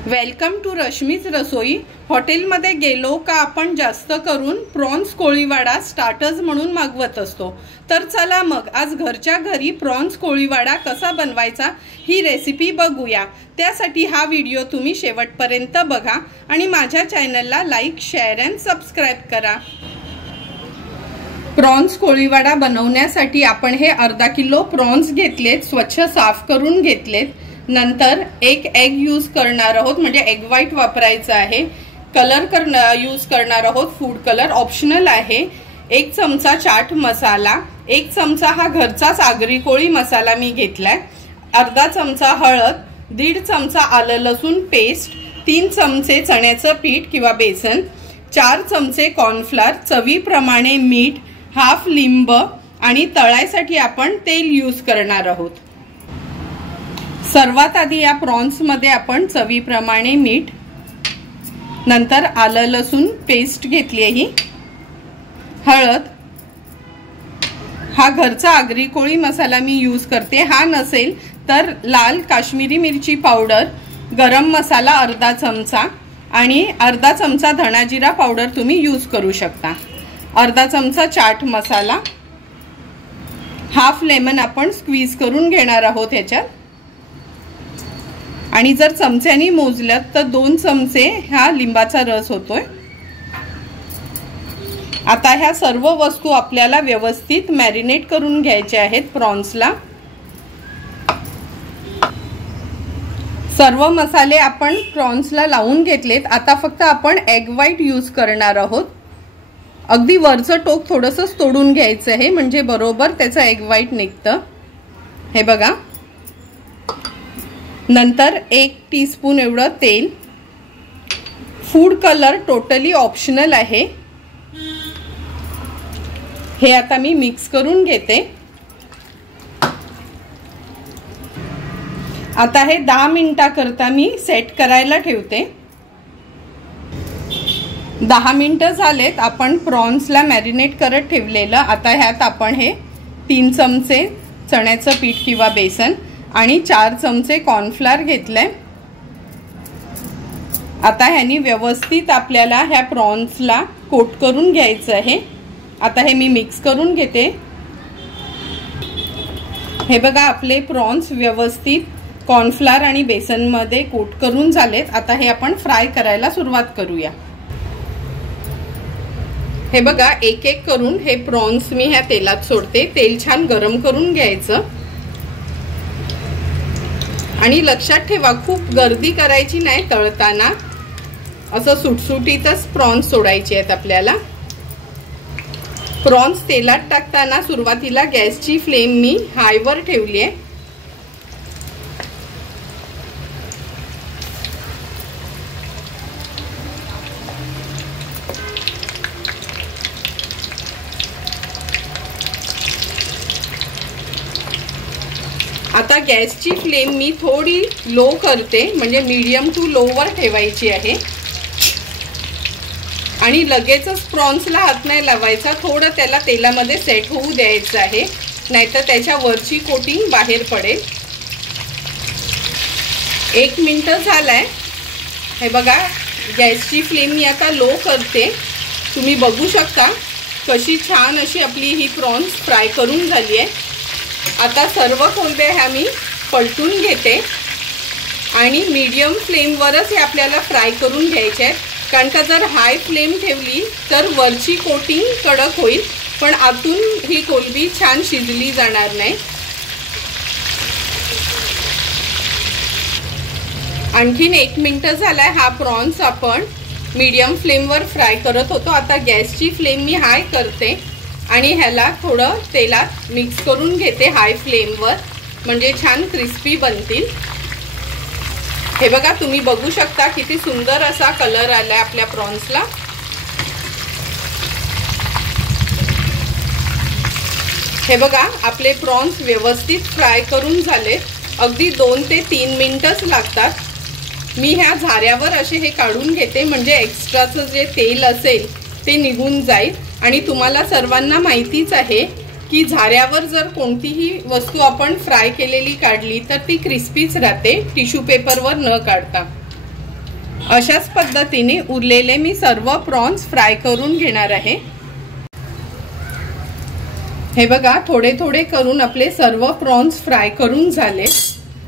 Welcome to Rashmi's रसोई। हॉटेलमध्ये गेलो का आपण जास्त करून प्रॉन्स कोळीवाडा स्टार्टर्स म्हणून मागवत असतो। तर चला मग आज घरच्या घरी प्रॉन्स कोळीवाडा कसा बनवायचा ही रेसिपी बघूया। त्यासाठी हा व्हिडिओ तुम्ही शेवटपर्यंत बघा आणि माझ्या चॅनलला लाईक, शेअर अँड सबस्क्राइब करा। प्रॉन्स कोळीवाडा बनवण्यासाठी आपण हे अर्धा किलो प्रॉन्स घेतलेत, स्वच्छ साफ करून घेतलेत। नंतर एक एग यूज करणार आहोत, म्हणजे एग व्हाइट वापरायचा आहे। कलर यूज करणार आहोत, फूड कलर ऑप्शनल आहे। 1 चमचा चाट मसाला, 1 चमचा हा घरचाच आगरी कोळी मसाला मी घेतलाय, अर्धा चमचा हळद, 1.5 चमचा आलं लसूण पेस्ट, 3 चमचे चण्याचं पीठ किंवा बेसन, 4 चमचे कॉर्नफ्लोअर, चवीप्रमाणे मीठ, हाफ लिंब आणि तळायसाठी आपण तेल यूज करणार आहोत। सर्वात आधी या प्रॉन्स मध्ये आपण चवीप्रमाणे मीठ, नंतर आलं लसूण पेस्ट घेतली आहे, हळद, हा घरचा आगरी कोळी मसाला मी यूज करते, हा नसेल तर लाल काश्मीरी मिरची पावडर, गरम मसाला अर्धा चमचा आणि अर्धा चमचा धना जिरा पावडर तुम्ही यूज करू शकता, अर्धा चमचा चाट मसाला, हाफ लेमन आपण स्क्वीज करून घेणार आहोत ह्याच्यात, आणि जर चमच्यानी मोजल्यात तर 2 चमचे हा लिंबाचा रस होतोय। आता ह्या सर्व वस्तू आपल्याला व्यवस्थित मॅरिनेट करून घ्यायच्या आहेत प्रॉन्सला। सर्व मसाले आपण प्रॉन्सला लावून घेतलेत। आता फक्त आपण एग व्हाइट यूज करणार आहोत। अगदी वरचं टोक थोडंसं तोडून घ्यायचं आहे, म्हणजे बरोबर त्याचं एग व्हाइट निघतं। हे बघा। नंतर 1 टीस्पून एवढं तेल, फूड कलर टोटली ऑप्शनल आहे, हे आता मी मिक्स करून घेते। आता हे 10 मिनिटाकरता मी सेट करायला ठेवते। 10 मिनिटं झालेत, आपण प्रॉन्सला मॅरिनेट करत ठेवलेलं। आता ह्यात आपण हे 3 चमचे चण्याचं पीठ किंवा बेसन आणि 4 चमचे कॉर्नफ्लोअर घेतले। आता ह्यानी व्यवस्थित आपल्याला ह्या प्रॉन्सला कोट करून घ्यायचं आहे। आता हे मी मिक्स करून घेते। हे बघा, आपले प्रॉन्स व्यवस्थित कॉर्नफ्लोअर आणि बेसन मध्ये कोट करून झालेत। आता हे आपण फ्राय करायला सुरुवात करूया। हे बघा, एक एक करून हे प्रॉन्स मी ह्या तेलात सोडते। तेल छान गरम करून घ्यायचं आणि लक्षात ठेवा, खूप गर्दी करायची नाही तळताना, असं सुटसुटीतच प्रॉन्स सोडायचे आहेत आपल्याला। प्रॉन्स तेलात टाकताना सुरुवातीला गॅसची फ्लेम मी हायवर ठेवली आहे। आता गॅसची फ्लेम मी थोडी लो करते, म्हणजे मीडियम टू लो वर ठेवायची आहे आणि लगेचच प्रॉन्सला हात नाही लावायचा, थोडं त्याला तेलामध्ये सेट होऊ द्यायचं आहे, नाहीतर त्याच्या वरची कोटिंग बाहेर पडेल। 1 मिनिट झालाय। हे बघा, गॅसची फ्लेम मी आता लो करते। तुम्ही बघू शकता कशी छान अशी आपली ही प्रॉन्स फ्राय करून झाली आहे। आता सर्व कोळंब्या ह्या मी पलटून घेते आणि मीडियम फ्लेमवरच हे आपल्याला फ्राय करून घ्यायचे आहेत, कारण का जर हाय फ्लेम ठेवली तर वरची कोटिंग कडक होईल, पण आतून ही कोळंबी छान शिजली जाणार नाही। आणखीन 1 मिनिट झालाय। हा प्रॉन्स आपण मीडियम फ्लेमवर फ्राय करत होतो। आता गॅसची फ्लेम मी हाय करते आणि ह्याला थोडं तेलात मिक्स करून घेते हाय फ्लेमवर, म्हणजे छान क्रिस्पी बनतील। हे बघा, तुम्ही बघू शकता किती सुंदर असा कलर आलाय आपल्या प्रॉन्सला। हे बघा, आपले प्रॉन्स व्यवस्थित फ्राय करून झाले। अगदी 2 ते 3 मिनिटच लागतात। मी ह्या झाऱ्यावर असे हे काढून घेते, म्हणजे एक्स्ट्राचं जे तेल असेल ते निघून जाईल। आणि तुम्हाला सर्वांना माहितीच आहे की झाऱ्यावर जर कोणतीही वस्तू आपण फ्राय केलेली काढली तर ती क्रिस्पीच राहते, टिश्यू पेपरवर न काढता। अशाच पद्धतीने उरलेले मी सर्व प्रॉन्स फ्राय करून घेणार आहे। हे बघा, थोडे थोडे करून आपले सर्व प्रॉन्स फ्राय करून झाले।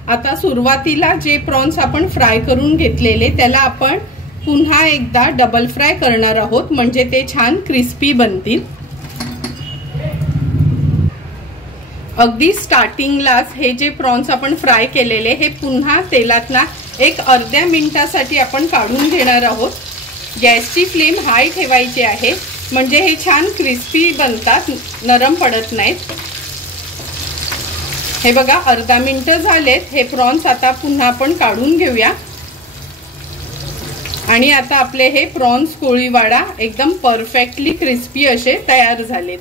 आता सुरुवातीला जे प्रॉन्स आपण फ्राय करून घेतलेले त्याला आपण पुन्हा एकदा डबल फ्राय करणार आहोत, म्हणजे ते छान क्रिस्पी बनतील। अगदी स्टार्टिंगलाच हे जे प्रॉन्स आपण फ्राय केलेले हे पुन्हा तेलातला एक अर्ध्या मिनिटासाठी आपण काढून घेणार आहोत। गॅसची फ्लेम हाय ठेवायची आहे, म्हणजे हे छान क्रिस्पी बनतात, नरम पडत नाहीत। हे बघा, अर्धा मिनिट झालेत। हे प्रॉन्स आता पुन्हा आपण काढून घेऊया। आणि आता आपले हे प्रॉन्स कोळीवाडा एकदम परफेक्टली क्रिस्पी असे तयार झालेत।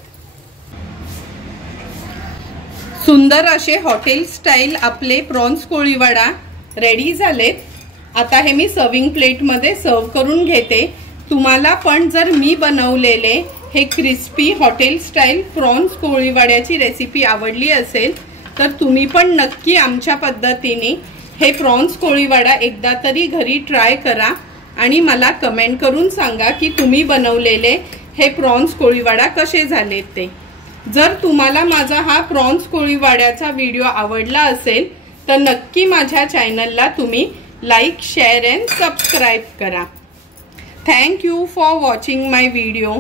सुंदर असे हॉटेल स्टाईल आपले प्रॉन्स कोळीवाडा रेडी झालेत। आता हे मी सर्विंग प्लेट मध्ये सर्व करून घेते। तुम्हाला पण जर मी बनवलेले हे क्रिस्पी हॉटेल स्टाईल प्रॉन्स कोळीवाड्याची रेसिपी आवडली असेल तर तुम्ही पण नक्की आमच्या पद्धतीने हे प्रॉन्स कोळीवाडा एकदा तरी घरी ट्राय करा आणि मला कमेंट करून सांगा की तुम्ही बनवलेले हे प्रॉन्स कोळीवाडा कसे झालेत ते। जर तुम्हाला माझा हा प्रॉन्स कोळीवाड्याचा व्हिडिओ आवडला असेल तर नक्की माझ्या चॅनलला तुम्ही लाईक, शेअर अँड सबस्क्राईब करा। Thank you for watching my video.